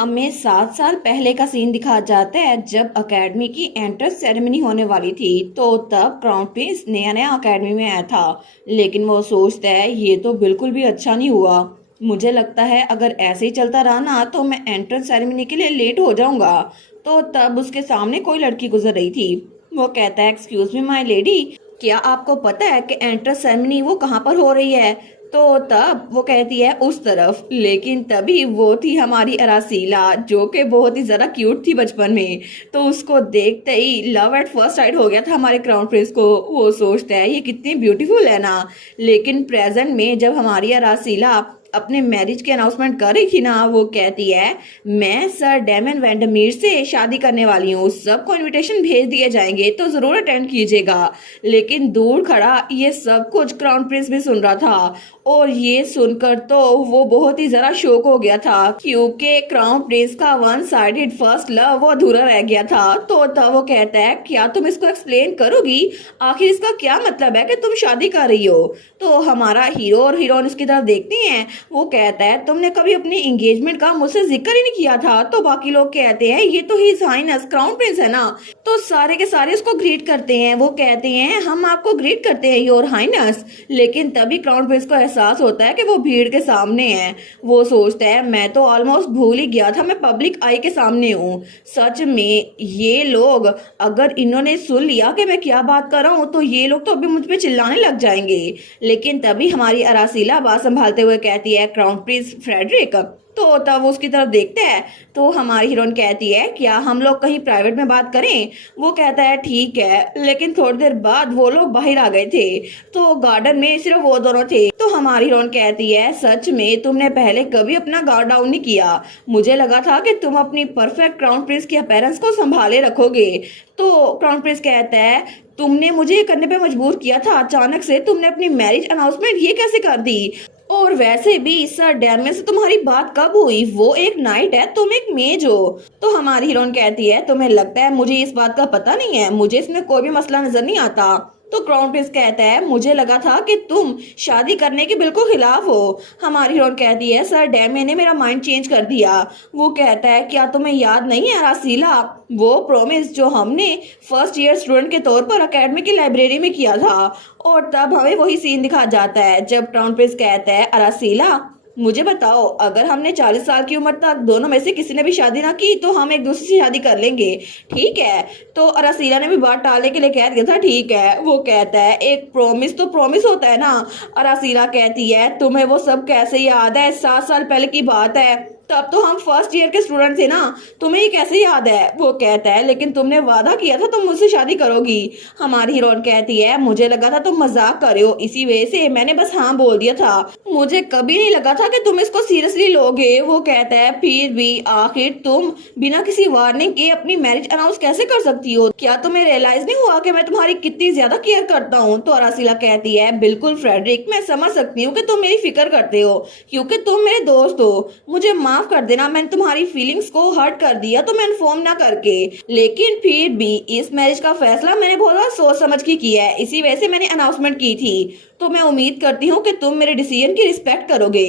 हमें 7 साल पहले का सीन दिखाया जाता है जब एकेडमी की एंट्रेंस सेरेमनी होने वाली थी। तो तब क्राउन प्रिंस नया नया एकेडमी में आया था, लेकिन वो सोचता है ये तो बिल्कुल भी अच्छा नहीं हुआ। मुझे लगता है अगर ऐसे ही चलता रहा ना तो मैं एंट्रेंस सेरेमनी के लिए लेट हो जाऊंगा। तो तब उसके सामने कोई लड़की गुजर रही थी। वो कहता है, एक्सक्यूज मी माय लेडी, क्या आपको पता है कि एंट्रेंस सेरेमनी वो कहाँ पर हो रही है? तो तब वो कहती है उस तरफ, लेकिन तभी वो थी हमारी अरासीला, जो कि बहुत ही ज़्यादा क्यूट थी बचपन में। तो उसको देखते ही लव एट फर्स्ट साइट हो गया था हमारे क्राउन प्रिंस को। वो सोचता है ये कितनी ब्यूटीफुल है ना। लेकिन प्रेजेंट में जब हमारी अरासीला अपने मैरिज की अनाउंसमेंट कर रही थी ना, वो कहती है मैं सर डेमन वेंडमीर से शादी करने वाली हूँ, सबको इनविटेशन भेज दिए जाएंगे तो ज़रूर अटेंड कीजिएगा। लेकिन दूर खड़ा ये सब कुछ क्राउन प्रिंस भी सुन रहा था, और ये सुनकर तो वो बहुत ही ज़रा शॉक हो गया था, क्योंकि क्राउन प्रिंस का वन साइडेड फर्स्ट लव वो अधूरा रह गया था। तो तब वो कहता है क्या तुम इसको एक्सप्लेन करोगी, आखिर इसका क्या मतलब है कि तुम शादी कर रही हो? तो हमारा हीरो और हीरोइन उसकी तरफ देखते हैं। वो कहता है तुमने कभी अपनी एंगेजमेंट का मुझसे जिक्र ही नहीं किया था। तो बाकी लोग कहते हैं ये तो हिज हाइनेस क्राउन प्रिंस है ना। तो सारे के सारे उसको ग्रीट करते हैं। वो कहते हैं हम आपको ग्रीट करते हैं योर हाइनेस। लेकिन तभी क्राउन प्रिंस को एहसास होता है कि वो भीड़ के सामने है। वो सोचता है मैं तो ऑलमोस्ट भूल ही गया था मैं पब्लिक आई के सामने हूँ। सच में ये लोग अगर इन्होंने सुन लिया कि मैं क्या बात कर रहा हूँ तो ये लोग तो अभी मुझ पे चिल्लाने लग जाएंगे। लेकिन तभी हमारी अरासीला बात संभालते हुए कहती है क्राउन प्रिंस फ्रेडरिक। तो तब वो उसकी तरफ देखते हैं। तो हमारी हीरोइन कहती है क्या हम लोग कहीं प्राइवेट में बात करें? वो कहता है ठीक है। लेकिन थोड़ी देर बाद वो लोग बाहर आ गए थे, तो गार्डन में सिर्फ वो दोनों थे। तो हमारी हीरोइन कहती है सच में तुमने पहले कभी अपना गार्ड डाउन नहीं किया, मुझे लगा था कि तुम अपनी परफेक्ट क्राउन प्रिंस की अपीयरेंस को संभाले रखोगे। तो क्राउन प्रिंस कहता है तुमने मुझे ये करने पे मजबूर किया था, अचानक से तुमने अपनी मैरिज अनाउंसमेंट ये कैसे कर दी? और वैसे भी सर डैम से तुम्हारी बात कब हुई? वो एक नाइट है, तुम एक मेज हो। तो हमारी हीरोइन कहती है तुम्हें लगता है मुझे इस बात का पता नहीं है, मुझे इसमें कोई भी मसला नजर नहीं आता। तो क्राउन प्रिंस कहता है मुझे लगा था कि तुम शादी करने के बिल्कुल खिलाफ हो। हमारी हीरोइन कहती है सर डैमे ने मेरा माइंड चेंज कर दिया। वो कहता है क्या तुम्हें याद नहीं है रासीला, वो प्रॉमिस जो हमने फर्स्ट ईयर स्टूडेंट के तौर पर एकेडमी की लाइब्रेरी में किया था? और तब हमें वही सीन दिखा जाता है जब क्राउन प्रिंस कहता है अरासीला मुझे बताओ अगर हमने 40 साल की उम्र तक दोनों में से किसी ने भी शादी ना की तो हम एक दूसरे से शादी कर लेंगे, ठीक है? तो अरासीला ने भी बात टालने के लिए कह दिया था ठीक है। वो कहता है एक प्रॉमिस तो प्रॉमिस होता है ना। अरासीला कहती है तुम्हें वो सब कैसे याद है, 7 साल पहले की बात है, तब तो हम फर्स्ट ईयर के स्टूडेंट थे ना, तुम्हें ये कैसे याद है? वो कहता है लेकिन तुमने वादा किया था तुम मुझसे शादी करोगी। हमारी हीरोइन कहती है मुझे लगा था तुम मजाक कर रहे हो, इसी वजह से मैंने बस हाँ बोल दिया था, मुझे कभी नहीं लगा था कि तुम इसको सीरियसली लोगे। वो कहता है फिर भी आखिर तुम बिना किसी वार्निंग के अपनी मैरिज अनाउंस कैसे कर सकती हो? क्या तुम्हें रियलाइज नहीं हुआ कि मैं तुम्हारी कितनी ज्यादा केयर करता हूँ? तो अरासीला कहती है बिल्कुल फ्रेडरिक, मैं समझ सकती हूँ कि तुम मेरी फिक्र करते हो क्योंकि तुम मेरे दोस्त हो, मुझे माफ कर देना मैंने तुम्हारी फीलिंग्स को हर्ट कर दिया तो मैं इन्फॉर्म ना करके। लेकिन फिर भी इस मैरिज का फैसला मैंने बहुत ज्यादा सोच समझ के किया है, इसी वजह से मैंने अनाउंसमेंट की थी। तो मैं उम्मीद करती हूँ कि तुम मेरे डिसीजन की रिस्पेक्ट करोगे।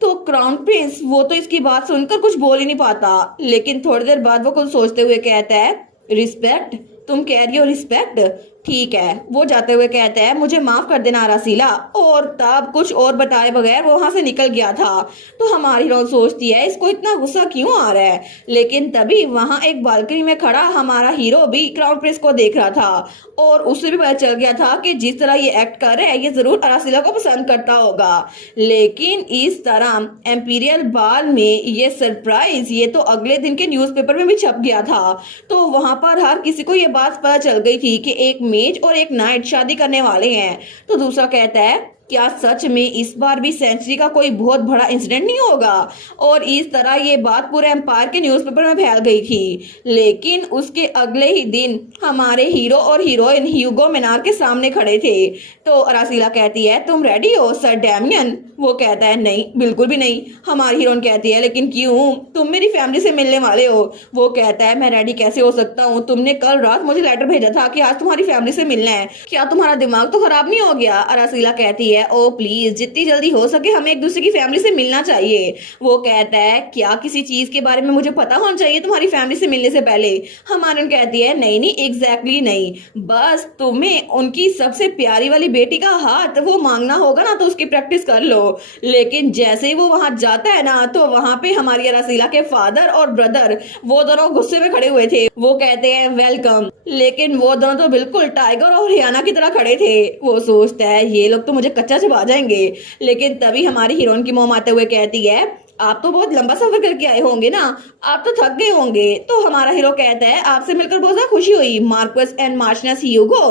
तो क्राउन प्रिंस वो तो इसकी बात सुनकर कुछ बोल ही नहीं पाता, लेकिन थोड़ी देर बाद वो कुछ सोचते हुए कहता है रिस्पेक्ट, तुम कह रही हो रिस्पेक्ट, ठीक है। वो जाते हुए कहता है मुझे माफ कर देना अरासीला, और तब कुछ और बताए बगैर वो वहां से निकल गया था। तो हमारी हीरोइन सोचती है इसको इतना गुस्सा क्यों आ रहा है। लेकिन तभी वहां एक बालकनी में खड़ा हमारा हीरो भी क्राउन प्रिंस को देख रहा था, और उसे भी पता चल गया था कि जिस तरह ये एक्ट कर रहा है ये जरूर अरासीला को पसंद करता होगा। लेकिन इस तरह एम्पीरियल बाल में ये सरप्राइज ये तो अगले दिन के न्यूज़पेपर में भी छप गया था। तो वहां पर हर किसी को ये बात पता चल गई थी कि एक मेज और एक नाइट शादी करने वाले हैं। तो दूसरा कहता है क्या सच में इस बार भी सेंचुरी का कोई बहुत बड़ा इंसिडेंट नहीं होगा? और इस तरह ये बात पूरे एम्पायर के न्यूज़पेपर में फैल गई थी। लेकिन उसके अगले ही दिन हमारे हीरो और हीरोइन ह्यूगो मिनार के सामने खड़े थे। तो अरासीला कहती है तुम रेडी हो सर डैमियन? वो कहता है नहीं बिल्कुल भी नहीं। हमारी हीरोइन कहती है लेकिन क्यों, तुम मेरी फैमिली से मिलने वाले हो। वो कहता है मैं रेडी कैसे हो सकता हूँ, तुमने कल रात मुझे लेटर भेजा था कि आज तुम्हारी फैमिली से मिलना है, क्या तुम्हारा दिमाग तो खराब नहीं हो गया? अरासीला कहती है ओ प्लीज जितनी जल्दी हो सके हमें एक दूसरे की फैमिली से मिलना चाहिए। वो कहता है क्या किसी चीज के बारे में मुझे पता होना चाहिए तुम्हारी फैमिली से मिलने से पहले? हमारन कहती है नहीं नहीं एग्जैक्टली नहीं, बस तुम्हें उनकी सबसे प्यारी वाली बेटी का हाथ वो मांगना होगा ना तो उसकी प्रैक्टिस कर लो। लेकिन जैसे ही वो वहां जाता है ना तो वहां पे हमारी रसीला के फादर और ब्रदर वो दोनों गुस्से में खड़े हुए थे। वो कहते हैं वेलकम, लेकिन वो दोनों तो बिल्कुल टाइगर और हियाना की तरह खड़े थे। वो सोचता है ये लोग तो मुझे कच्चा चबा जाएंगे। लेकिन तभी हमारी हीरोइन की मोम आते हुए कहती है आप तो बहुत लंबा सफर करके आए होंगे ना, आप तो थक गए होंगे। तो हमारा हीरो कहता है आपसे मिलकर बहुत ज्यादा खुशी हुई मार्क्वेस एंड मार्शनस ह्यूगो।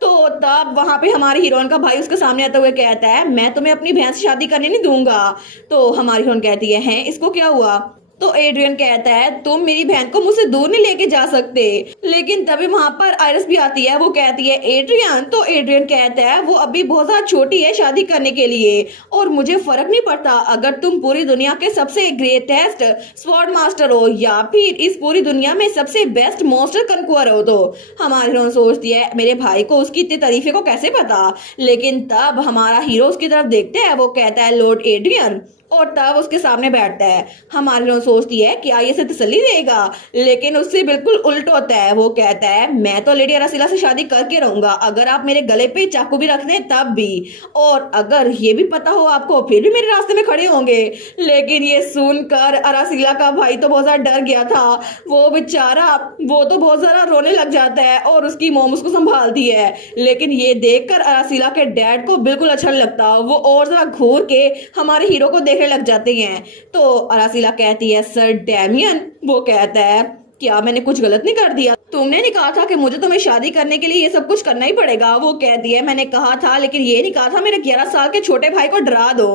तो तब वहां पे हमारी हीरोइन का भाई उसके सामने आते हुए कहता है मैं तुम्हें अपनी बहन से शादी करने नहीं दूंगा। तो हमारी हीरोइन कहती है हैं इसको क्या हुआ? तो एड्रियन कहता है तुम मेरी बहन को मुझसे दूर नहीं लेके जा सकते। लेकिन तभी वहां पर आयरस भी आती है। वो कहती है एड्रियन, तो एड्रियन कहता है वो अभी बहुत ज्यादा छोटी है शादी करने के लिए और मुझे फर्क नहीं पड़ता अगर तुम पूरी दुनिया के सबसे ग्रेटेस्ट स्वॉर्ड मास्टर हो या फिर इस पूरी दुनिया में सबसे बेस्ट मोस्टर कनकुअर हो। तो हमारी हीरोइन सोचती है मेरे भाई को उसकी इतनी तारीफे को कैसे पता। लेकिन तब हमारा हीरो उसकी तरफ देखता है। वो कहता है लॉर्ड एड्रियन, और तब उसके सामने बैठता है। हमारी हीरोइन सोचती है कि ये से तसल्ली देगा, लेकिन उससे बिल्कुल उल्ट होता है। वो कहता है मैं तो लेडी अरासिला से शादी करके रहूंगा अगर आप मेरे गले पे चाकू भी रख दें तब भी, और अगर ये भी पता हो आपको फिर भी मेरे रास्ते में खड़े होंगे। लेकिन ये सुनकर अरासिला का भाई तो बहुत ज्यादा डर गया था। वो बेचारा वो तो बहुत ज्यादा रोने लग जाता है और उसकी मोम उसको संभालती है। लेकिन ये देखकर अरासिला के डैड को बिल्कुल अच्छा नहीं लगता। वो और जरा घूर के हमारे हीरो को देखने लग जाते हैं। तो अरासिला कहती है सर डैमियन। वो कहता है क्या मैंने कुछ गलत नहीं कर दिया? तुमने नहीं कहा था कि मुझे तुम्हें शादी करने के लिए ये सब कुछ करना ही पड़ेगा? वो कहती है मैंने कहा था, लेकिन ये नहीं कहा था मेरे 11 साल के छोटे भाई को डरा दो।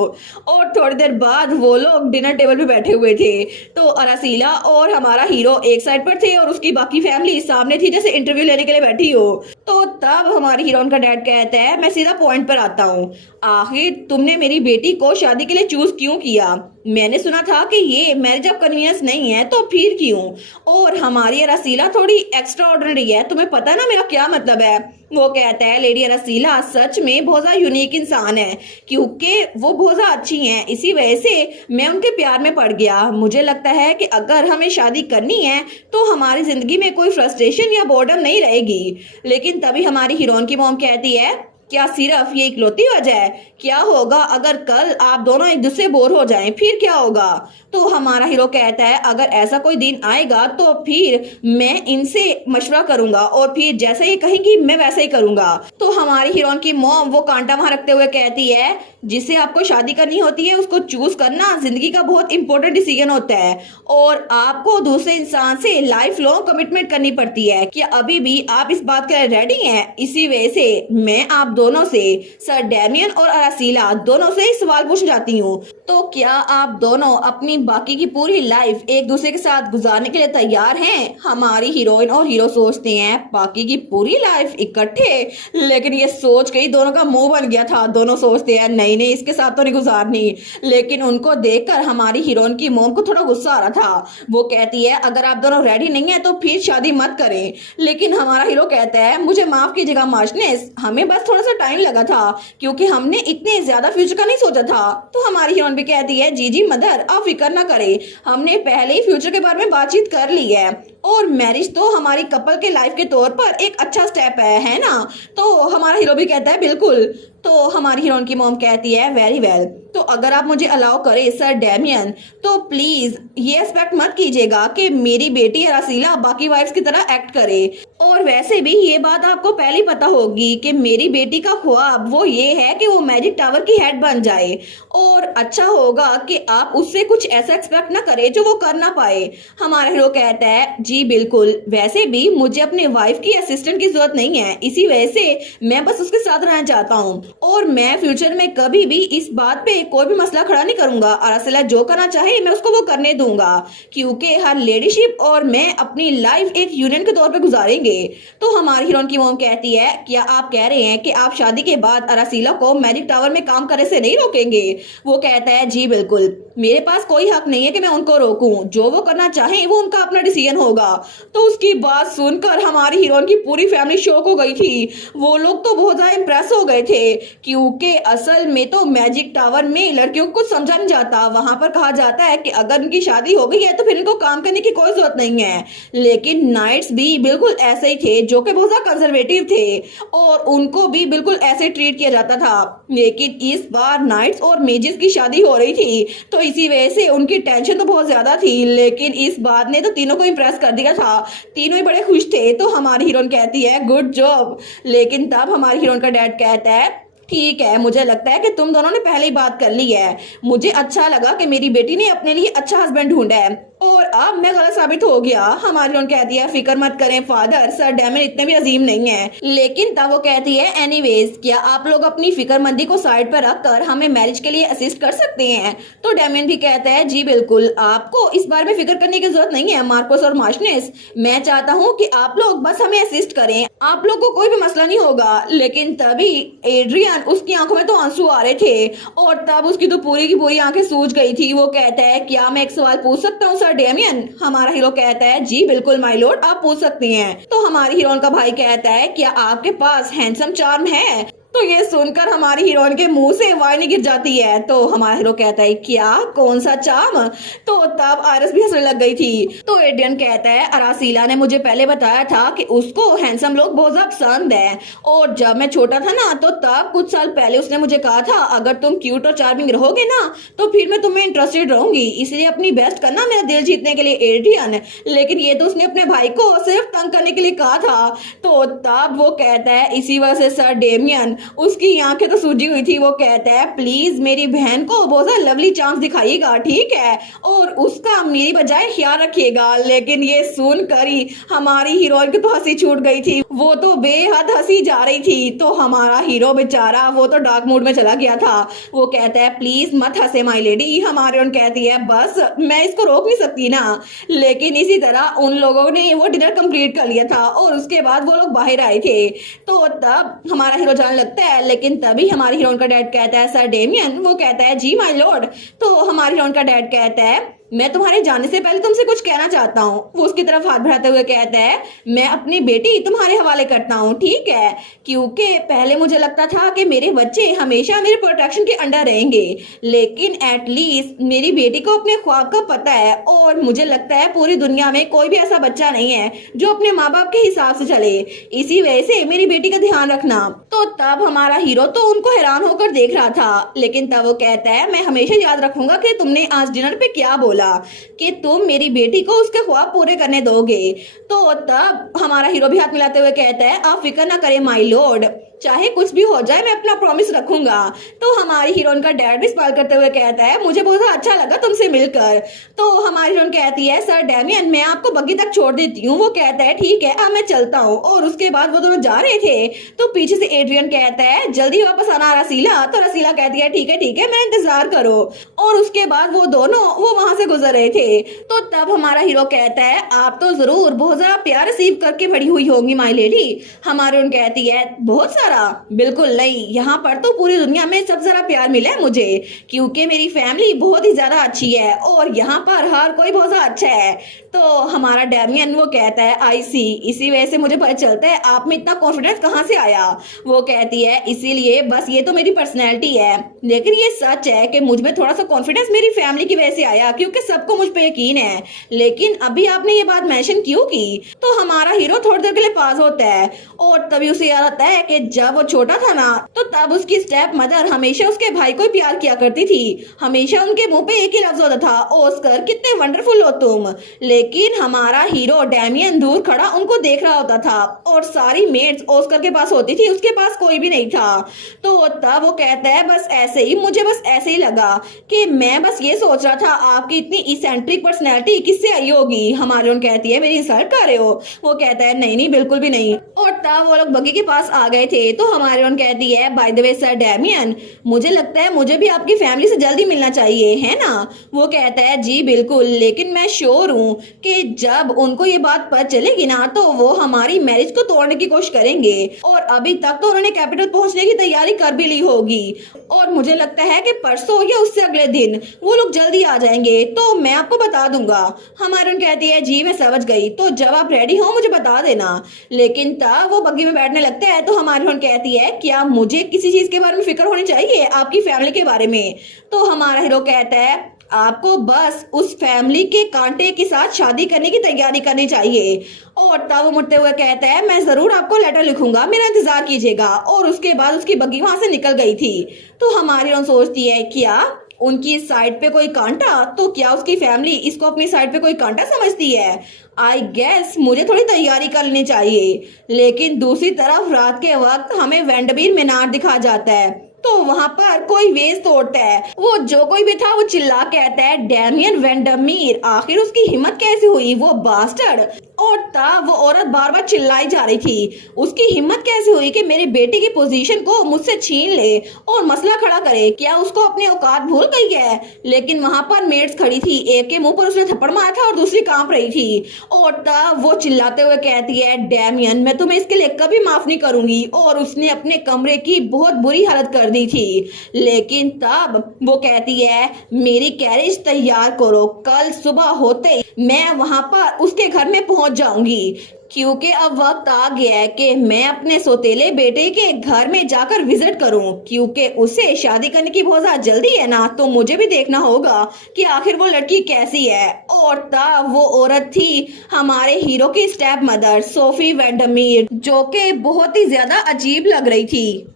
और थोड़ी देर बाद वो लोग डिनर टेबल पे बैठे हुए थे। तो अरासिला और हमारा हीरो एक साइड पर थे और उसकी बाकी फैमिली सामने थी जैसे इंटरव्यू लेने के लिए बैठी हो। तो तब हमारी हीरोइन का डैड कहता है मैं सीधा पॉइंट पर आता हूँ, आखिर तुमने मेरी बेटी को शादी के लिए चूज क्यों किया? मैंने सुना था कि ये मैरिज ऑफ कन्वीनियंस नहीं है, तो फिर क्यों? और हमारी रसीला थोड़ी एक्स्ट्रा ऑर्डिनरी है, तुम्हें पता है ना मेरा क्या मतलब है? वो कहता है लेडी रसीला सच में बहुत ज्यादा यूनिक इंसान है क्योंकि वो बहुत ज्यादा अच्छी हैं, इसी वजह से मैं उनके प्यार में पड़ गया। मुझे लगता है कि अगर हमें शादी करनी है तो हमारी जिंदगी में कोई फ्रस्ट्रेशन या बोर्डम नहीं रहेगी। लेकिन तभी हमारी हीरोइन की मॉम कहती है क्या सिर्फ ये इकलौती वजह है? क्या होगा अगर कल आप दोनों एक दूसरे बोर हो जाएं, फिर क्या होगा? तो हमारा हीरो कहता है अगर ऐसा कोई दिन आएगा तो फिर मैं इनसे मशवरा करूंगा और फिर जैसा ये कहेंगी मैं वैसा ही करूंगा। तो हमारी हीरोइन की मॉम वो कांटा वहां रखते हुए कहती है जिससे आपको शादी करनी होती है उसको चूज करना जिंदगी का बहुत इंपॉर्टेंट डिसीजन होता है और आपको दूसरे इंसान से लाइफ लॉन्ग कमिटमेंट करनी पड़ती है। क्या अभी भी आप इस बात के लिए रेडी हैं? इसी वजह से मैं आप दोनों से, सर डैमियन और अरासिला दोनों से ही सवाल पूछना चाहती हूँ, तो क्या आप दोनों अपनी बाकी की पूरी लाइफ एक दूसरे के साथ गुजारने के लिए तैयार हैं? हमारी हीरोइन और हीरो सोचते हैं बाकी की पूरी लाइफ इकट्ठे, लेकिन ये सोच के ही दोनों का मुंह बन गया था। दोनों सोचते हैं नहीं नहीं इसके साथ तो नहीं गुजारनी। लेकिन उनको देखकर हमारी हीरोइन की मोम को थोड़ा गुस्सा आ रहा था। वो कहती है अगर आप दोनों रेडी नहीं है तो फिर शादी मत करें। लेकिन हमारा हीरो कहता है मुझे माफ कीजिएगा मार्शनेस, हमें बस थोड़ा सा टाइम लगा था क्योंकि हमने इतने ज्यादा फ्यूचर का नहीं सोचा था। तो हमारी हीरोइन भी कहती है जी जी मदर आप फिक्र ना करें, हमने पहले ही फ्यूचर के बारे में बातचीत कर ली है और मैरिज तो हमारी कपल के लाइफ के तौर पर एक अच्छा स्टेप है ना? तो हमारा हीरो भी कहता है बिल्कुल। तो हमारी हीरोइन की मॉम कहती है वेरी वेल, तो अगर आप मुझे अलाउ करें सर डैमियन तो प्लीज ये एक्सपेक्ट मत कीजिएगा कि मेरी बेटी रसीला बाकी वाइफ्स की तरह एक्ट करे। और वैसे भी ये बात आपको पहले ही पता होगी कि मेरी बेटी का ख्वाब वो ये है कि वो मैजिक टावर की हेड बन जाए और अच्छा होगा कि आप उससे कुछ ऐसा एक्सपेक्ट ना करें जो वो कर ना पाए। हमारा हीरो कहता है जी बिल्कुल, वैसे भी मुझे अपने वाइफ की असिस्टेंट की जरूरत नहीं है, इसी वजह से मैं बस उसके साथ रहना चाहता हूँ और मैं फ्यूचर में कभी भी इस बात पे कोई भी मसला खड़ा नहीं करूंगा। अरासिला जो करना चाहे मैं उसको वो करने दूंगा, क्योंकि हर लेडीशिप और मैं अपनी लाइफ एक यूनियन के तौर पे गुजारेंगे। तो हमारी हीरोइन की मोम कहती है, क्या आप कह रहे हैं कि आप शादी के बाद अरासिला को मैजिक टावर में काम करने से नहीं रोकेंगे? वो कहता है, जी बिल्कुल, मेरे पास कोई हक नहीं है कि मैं उनको रोकूं। जो वो करना चाहें वो उनका अपना डिसीजन होगा। तो उसकी बात सुनकर हमारी हीरोइन की पूरी फैमिली शॉक हो गई थी। वो लोग तो बहुत ज्यादा इंप्रेस हो गए थे, क्योंकि असल में तो मैजिक टावर में लड़कियों को कुछ समझा नहीं जाता। वहां पर कहा जाता है कि अगर उनकी शादी हो गई है तो फिर इनको काम करने की कोई जरूरत नहीं है। लेकिन नाइट्स भी बिल्कुल ऐसे ही थे, जो कि बहुत ज्यादा कंजर्वेटिव थे, और उनको भी बिल्कुल ऐसे ट्रीट किया जाता था। लेकिन इस बार नाइट्स और मेजिस की शादी हो रही थी, तो इसी वजह से उनकी टेंशन तो बहुत ज्यादा थी। लेकिन इस बात ने तो तीनों को इम्प्रेस कर दिया था, तीनों ही बड़े खुश थे। तो हमारी हीरोइन कहती है, गुड जॉब। लेकिन तब हमारी हीरोइन का डैड कहता है, ठीक है, मुझे लगता है कि तुम दोनों ने पहले ही बात कर ली है। मुझे अच्छा लगा कि मेरी बेटी ने अपने लिए अच्छा हस्बैंड ढूंढा है, और अब मैं गलत साबित हो गया। हमारी हीरोइन कहती है, फिक्र मत करें फादर, सर डैमियन इतने भी अजीम नहीं है। लेकिन तब वो कहती है, एनीवेज, क्या आप लोग अपनी फिक्रमंदी को साइड पर रखकर हमें मैरिज के लिए असिस्ट कर सकते हैं? तो डैमियन भी कहता है, जी बिल्कुल, आपको इस बारे में फिक्र करने की जरूरत नहीं है मार्कोस और मार्शनेस। मैं चाहता हूँ कि आप लोग बस हमें असिस्ट करें, आप लोग को कोई भी मसला नहीं होगा। लेकिन तभी एड्रियन, उसकी आंखों में तो आंसू आ रहे थे, और तब उसकी तो पूरी की पूरी आंखें सूज गई थी। वो कहता है, क्या मैं एक सवाल पूछ सकता हूँ सर डैमियन? हमारा हीरो कहता है, जी बिल्कुल माय लॉर्ड, आप पूछ सकते हैं। तो हमारी हीरोइन का भाई कहता है, क्या आपके पास हैंडसम चार्म है? तो ये सुनकर हमारी हीरोइन के मुंह से वाइनी गिर जाती है। तो हमारा हीरो कहता है, क्या, कौन सा चार्म? तो तब आयरिस भी हंसने लग गई थी। तो एड्रियन कहता है, अरासीला ने मुझे पहले बताया था कि उसको हैंडसम लोग बहुत ज्यादा पसंद है, और जब मैं छोटा था ना, तो तब कुछ साल पहले उसने मुझे कहा था, अगर तुम क्यूट और चार्मिंग रहोगे ना, तो फिर मैं तुम्हें इंटरेस्टेड रहूंगी, इसलिए अपनी बेस्ट करना मेरा दिल जीतने के लिए एड्रियन। लेकिन ये तो उसने अपने भाई को सिर्फ तंग करने के लिए कहा था। तो तब वो कहता है, इसी वजह से सर डेमियन, उसकी आंखें तो सूजी हुई थी। वो कहता है, प्लीज मेरी बहन को बहुत सा लवली चांस दिखाइएगा, ठीक है, और उसका मेरी बजाय ख्याल रखिएगा। लेकिन ये सुनकर ही हमारी हीरोइन की तो हंसी छूट गई थी, वो तो बेहद हंसी जा रही थी। तो हमारा हीरो बेचारा वो तो डार्क मूड में चला गया था। वो कहता है, प्लीज मत हंसे माई लेडी। हमारी हीरोइन कहती है, बस मैं इसको रोक नहीं सकती ना। लेकिन इसी तरह उन लोगों ने वो डिनर कंप्लीट कर लिया था, और उसके बाद वो लोग बाहर आए थे। तो तब हमारा हीरो जाने लगता है। लेकिन तभी हमारी हीरोइन का डैड कहता है, सर डेमियन। वो कहता है, जी माय लॉर्ड। तो हमारी हीरोइन का डैड कहता है, मैं तुम्हारे जाने से पहले तुमसे कुछ कहना चाहता हूँ। वो उसकी तरफ हाथ बढ़ाते हुए कहता है, मैं अपनी बेटी तुम्हारे हवाले करता हूँ, ठीक है, क्योंकि पहले मुझे लगता था कि मेरे बच्चे हमेशा मेरे प्रोटेक्शन के अंडर रहेंगे, लेकिन एटलीस्ट मेरी बेटी को अपने ख्वाब का पता है, और मुझे लगता है पूरी दुनिया में कोई भी ऐसा बच्चा नहीं है जो अपने माँ बाप के हिसाब से चले। इसी वजह से मेरी बेटी का ध्यान रखना। तो तब हमारा हीरो तो उनको हैरान होकर देख रहा था। लेकिन तब वो कहता है, मैं हमेशा याद रखूंगा कि तुमने आज डिनर पे क्या बोला, कि तुम मेरी बेटी को उसके ख्वाब पूरे करने दोगे। तो तब हमारा हीरो भी हाथ मिलाते हुए कहता है, आप फिक्र ना करें माय लॉर्ड, चाहे कुछ भी हो जाए मैं अपना प्रॉमिस रखूंगा। तो हमारी हीरोइन का डैड भी स्माइल करते हुए कहता है, मुझे बहुत अच्छा लगा तुमसे मिलकर। तो हमारी हीरोइन कहती है, सर डैमियन, मैं आपको बग्गी तक छोड़ देती हूँ। वो कहता है, ठीक है, अब मैं चलता हूँ। और उसके बाद वो दोनों जा रहे थे, तो पीछे से एड्रियन कहता है, जल्दी वापस आना रसीला। तो रसीला कहती है, ठीक है, मेरा इंतजार करो। और उसके बाद वो दोनों वो वहां से गुजर रहे थे। तो तब हमारा हीरो कहता है, आप तो जरूर बहुत ज्यादा प्यार रिसीव करके बड़ी हुई होंगी माई लेडी। हमारी हीरोइन कहती है, बहुत सारा? बिल्कुल नहीं, यहाँ पर तो पूरी दुनिया में सबसे ज्यादा प्यार मिला है मुझे, क्योंकि मेरी फैमिली बहुत ही ज्यादा अच्छी है, और यहाँ पर हर कोई बहुत ज्यादा अच्छा है। तो हमारा डैमियन वो कहता है, आई सी, इसी वजह से मुझे पता चलता है आप में इतना कॉन्फिडेंस कहाँ से आया। वो कहती है, इसीलिए बस ये तो मेरी पर्सनैलिटी है, लेकिन ये सच है कि मुझ में थोड़ा सा कॉन्फिडेंस मेरी फैमिली की वजह से आया, क्योंकि सबको मुझ पे यकीन है। लेकिन अभी आपने ये बात मेंशन क्यों की? तो हमारा हीरो थोड़ी देर के लिए पास होता है, और तभी उसे याद आता है कि जब वो छोटा था ना, तो तब उसकी स्टेप मदर हमेशा उसके भाई को प्यार किया करती थी। हमेशा उनके मुंह पे एक ही लफ्ज होता था, ऑस्कर कितने वंडरफुल हो तुम। लेकिन हमारा हीरो डैमियन दूर खड़ा उनको देख रहा होता था, और सारी मेड्स ऑस्कर के पास होती थी, उसके पास कोई भी नहीं था। तो तब वो कहता है, बस ऐसे ही, मुझे बस ऐसे ही लगा कि मैं बस ये सोच रहा था आपकी इतनी इसेंट्रिक पर्सनैलिटी किससे आई होगी। हमारी उन कहती है, मेरी इंसल्ट कर रहे हो? वो कहता है, नहीं बिल्कुल भी नहीं। और तब वो लोग बग्गी के पास आ गए थे। के तो हमारे ऑन कहती है, by the way sir Damian, मुझे लगता है मुझे भी आपकी फैमिली से जल्दी मिलना चाहिए, है ना? वो कहता है, जी बिल्कुल, लेकिन मैं श्योर हूँ कि जब उनको ये बात पता चलेगी ना तो वो हमारी मैरिज को तोड़ने की कोशिश करेंगे, और अभी तक तो उन्होंने कैपिटल पहुंचने की तैयारी कर भी ली होगी, और मुझे लगता है कि परसों या उससे अगले दिन वो लोग जल्दी आ जाएंगे, तो मैं आपको बता दूंगा। हमारे कहती है, जी मैं समझ गई, तो जब आप रेडी हो मुझे बता देना। लेकिन तब वो बग्गी में बैठने लगते हैं तो हमारी कहती है, क्या मुझे किसी चीज के बारे में फिक्र होनी चाहिए, आपकी फैमिली के बारे में? तो हमारा हीरो कहता है, आपको बस उस फैमिली के कांटे के साथ शादी करने की तैयारी करनी चाहिए। और तब वो मुड़ते हुए कहता है, मैं जरूर आपको लेटर लिखूंगा, मेरा इंतजार कीजिएगा। और उसके बाद उसकी बग्गी वहां से निकल गई थी। तो हमारी सोचती है, क्या उनकी साइड पे कोई कांटा? तो क्या उसकी फैमिली इसको अपनी साइड पे कोई कांटा समझती है? आई गेस मुझे थोड़ी तैयारी कर लेनी चाहिए। लेकिन दूसरी तरफ रात के वक्त हमें वेंडबीर मीनार दिखा जाता है, तो वहां पर कोई वेज तोड़ता है। वो जो कोई भी था वो चिल्ला कहता है, डैमियन वेंडमीर, आखिर उसकी हिम्मत कैसे हुई, वो बास्टर्ड। और तब वो औरत बार बार चिल्लाई जा रही थी, उसकी हिम्मत कैसे हुई कि मेरे बेटे की पोजीशन को मुझसे छीन ले और मसला खड़ा करे, क्या उसको अपनी औकात भूल गई है? लेकिन वहां पर मेड्स खड़ी थी, एक के मुंह पर उसने थप्पड़ मारा था और दूसरी कांप रही थी। और तब वो चिल्लाते हुए कहती है, डैमियन मैं तुम्हें इसके लिए कभी माफ नहीं करूंगी। और उसने अपने कमरे की बहुत बुरी हालत कर दी थी। लेकिन तब वो कहती है, मेरी कैरेज तैयार करो, कल सुबह होते ही मैं वहां पर उसके घर में पहुंच जाऊंगी, क्योंकि अब वक्त आ गया है कि मैं अपने सौतेले बेटे के घर में जाकर विजिट करूं, क्योंकि उसे शादी करने की बहुत ज्यादा जल्दी है ना, तो मुझे भी देखना होगा कि आखिर वो लड़की कैसी है। और तब वो औरत थी हमारे हीरो की स्टेप मदर सोफी वेंडमीर, जो कि बहुत ही ज्यादा अजीब लग रही थी।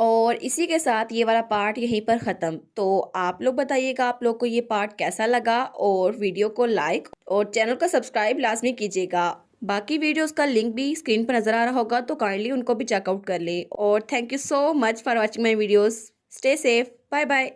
और इसी के साथ ये वाला पार्ट यहीं पर ख़त्म। तो आप लोग बताइएगा आप लोग को ये पार्ट कैसा लगा, और वीडियो को लाइक और चैनल को सब्सक्राइब लाजमी कीजिएगा। बाकी वीडियोस का लिंक भी स्क्रीन पर नज़र आ रहा होगा, तो काइंडली उनको भी चेकआउट कर लें। और thank you so much for watching my videos. Stay safe, bye bye.